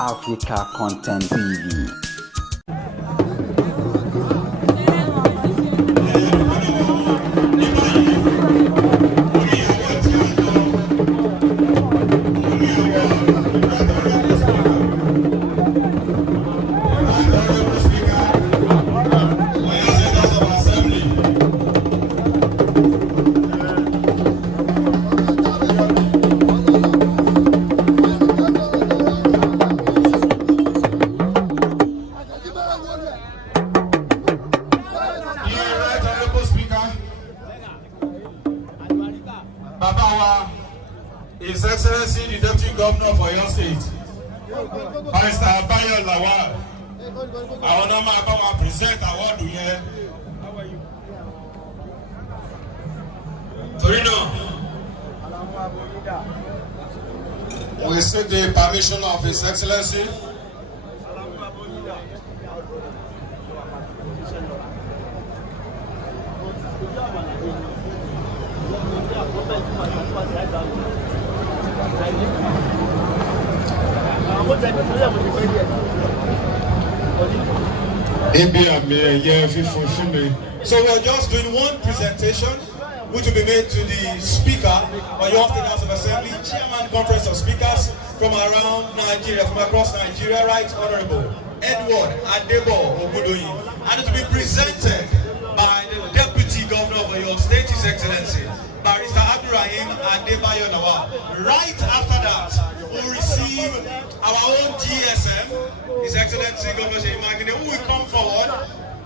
Africa Content TV. His Excellency, the Deputy Governor of Oyo State, Mr. Abayo Lawal. I want to come and present award here. Torino, we seek the permission of His Excellency. So we are just doing one presentation which will be made to the Speaker of your State House of Assembly, Chairman Conference of Speakers from around Nigeria, from across Nigeria, Right Honorable Edward Adebo Ogudoyin, and it will be presented by the Deputy Governor of your State, His Excellency, Barrister Abdurrahim Adebayo Lawal. Right after that, we'll receive our own GSM, His Excellency Governor Sheyi Makinde, who will come forward,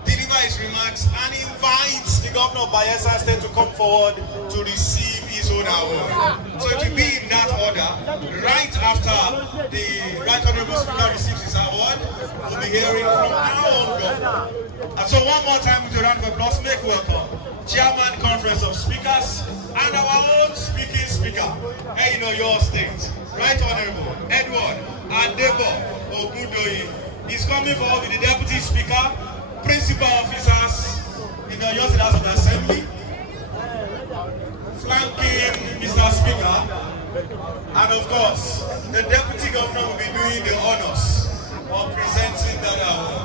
deliver his remarks, and invite the Governor of Bayelsa State to come forward to receive his own award. So it will be in that order. Right after the Right Honorable Speaker receives his award, we'll be hearing from our own Governor. And so one more time with a round of applause, make welcome Chairman Conference of Speakers and our own speaking speaker, hey, your state, Right Honorable Edward Adebo Ogudoyin. He's coming forward with the Deputy Speaker, Principal Officers in the Oyo State House of Assembly, flanking Mr. Speaker, and of course, the Deputy Governor will be doing the honors of presenting that award.